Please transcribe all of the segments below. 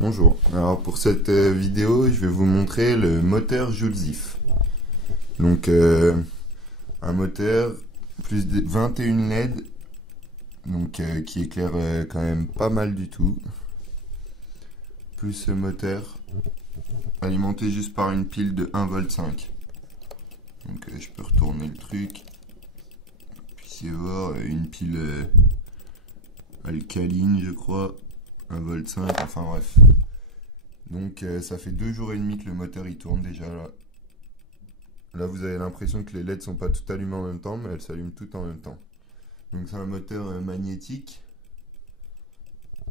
Bonjour, alors pour cette vidéo je vais vous montrer le moteur Joulesif. Donc un moteur plus de 21 LED, donc qui éclaire quand même pas mal du tout. Plus ce moteur alimenté juste par une pile de 1,5 V. Donc je peux retourner le truc. Puis c'est voir une pile alcaline je crois. 1,5 V, enfin bref. Donc ça fait 2 jours et demi que le moteur il tourne déjà là. Là vous avez l'impression que les LED sont pas toutes allumées en même temps, mais elles s'allument toutes en même temps. Donc c'est un moteur magnétique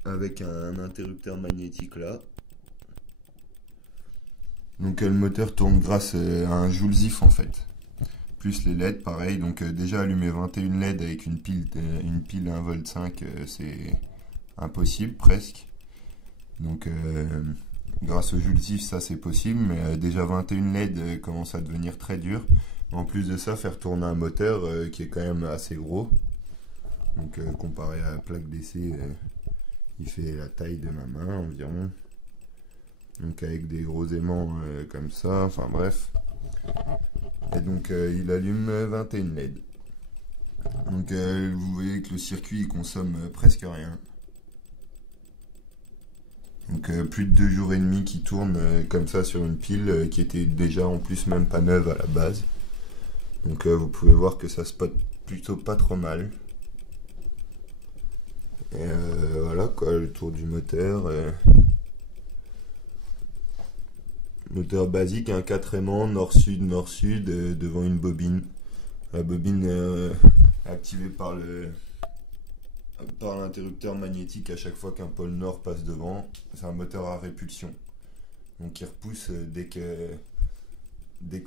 avec un interrupteur magnétique là. Donc le moteur tourne grâce à un Joulesif en fait. Plus les LED pareil, donc déjà allumer 21 LED avec une pile 1,5 V, c'est impossible presque. Donc grâce au Joulesif ça c'est possible, mais déjà 21 LED commence à devenir très dur. En plus de ça, faire tourner un moteur qui est quand même assez gros. Donc comparé à la plaque d'essai, il fait la taille de ma main environ. Donc avec des gros aimants comme ça, enfin bref. Et donc il allume 21 LED. Donc vous voyez que le circuit il consomme presque rien. Donc plus de 2 jours et demi qui tourne comme ça sur une pile qui était déjà en plus même pas neuve à la base. Donc vous pouvez voir que ça spot plutôt pas trop mal. Et voilà quoi, le tour du moteur. Moteur basique, un 4 aimants, nord-sud, nord-sud, devant une bobine. La bobine est activée par l'interrupteur magnétique à chaque fois qu'un pôle nord passe devant. C'est un moteur à répulsion. Donc il repousse dès que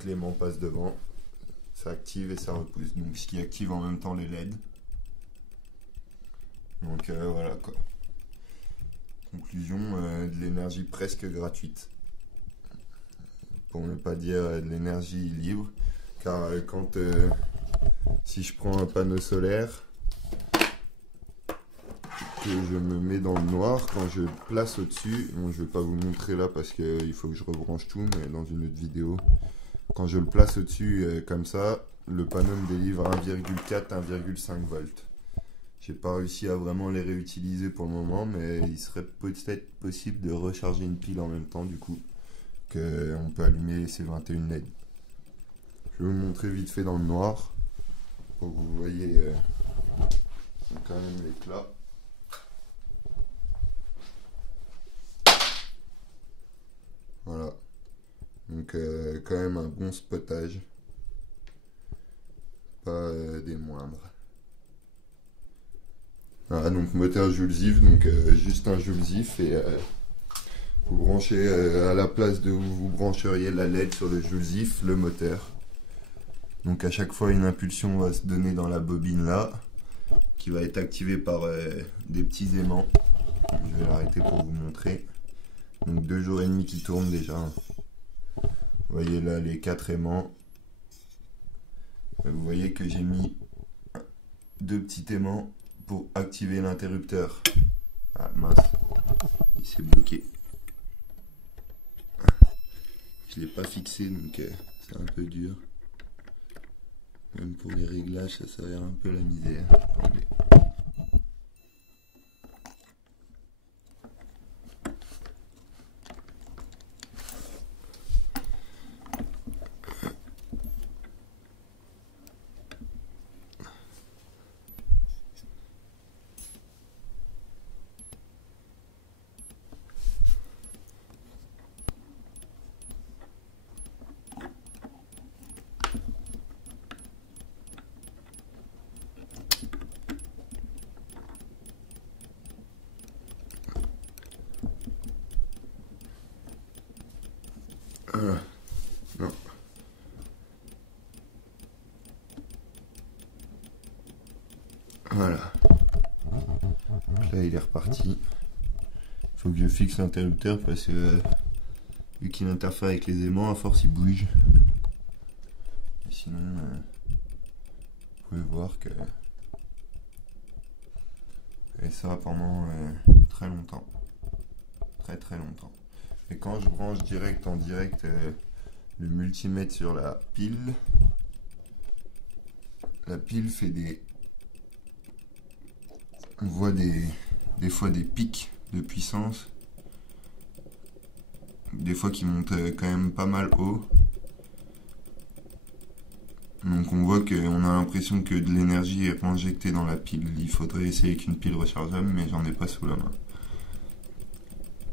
l'aimant passe devant. Ça active et ça repousse. Donc ce qui active en même temps les LED. Donc voilà quoi. Conclusion, de l'énergie presque gratuite. Pour ne pas dire de l'énergie libre. Car quand si je prends un panneau solaire, que je me mets dans le noir, quand je le place au-dessus, bon, je vais pas vous montrer là parce qu'il faut que je rebranche tout, mais dans une autre vidéo, quand je le place au-dessus comme ça, le panneau me délivre 1,4, 1,5 volts. J'ai pas réussi à vraiment les réutiliser pour le moment, mais il serait peut-être possible de recharger une pile en même temps du coup, qu'on peut allumer ces 21 LED. Je vais vous montrer vite fait dans le noir, pour que vous voyez quand même l'éclat. Voilà, donc quand même un bon spotage, pas des moindres. Voilà, donc moteur Joulesif, donc juste un Joulesif et vous branchez à la place de où vous brancheriez la LED sur le Joulesif, le moteur. Donc à chaque fois une impulsion va se donner dans la bobine là, qui va être activée par des petits aimants. Je vais l'arrêter pour vous montrer. Donc 2 jours et demi qui tournent déjà. Vous voyez là les 4 aimants. Vous voyez que j'ai mis 2 petits aimants pour activer l'interrupteur. Ah mince, il s'est bloqué. Je ne l'ai pas fixé donc c'est un peu dur. Même pour les réglages ça s'avère un peu la misère. Attendez. Non. Voilà. Donc là il est reparti. Faut que je fixe l'interrupteur parce que vu qu'il interfère avec les aimants, à force il bouge. Et sinon, vous pouvez voir que et ça pendant très longtemps. très très longtemps. Et quand je branche en direct le multimètre sur la pile fait on voit des fois des pics de puissance, des fois qui montent quand même pas mal haut. Donc on voit qu'on a l'impression que de l'énergie est injectée dans la pile. Il faudrait essayer avec une pile rechargeable, mais j'en ai pas sous la main.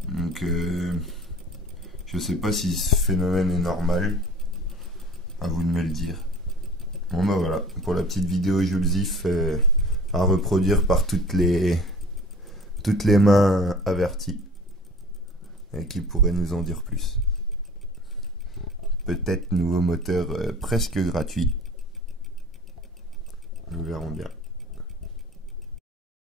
Donc je sais pas si ce phénomène est normal. À vous de me le dire. Bon bah voilà, pour la petite vidéo Julesif à reproduire par toutes les mains averties et qui pourraient nous en dire plus. Peut-être nouveau moteur presque gratuit. Nous verrons bien.